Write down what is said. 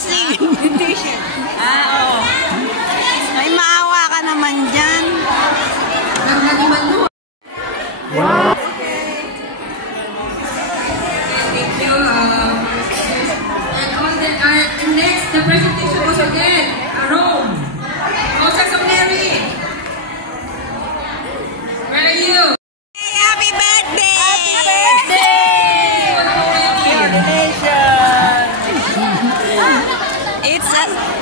blessing. Oo. Ay, maawa ka naman dyan. Wow. Thank you. And next, the presentation was again Rome. Moses of Mary. Where are you? Hey, happy birthday! Happy birthday! It's a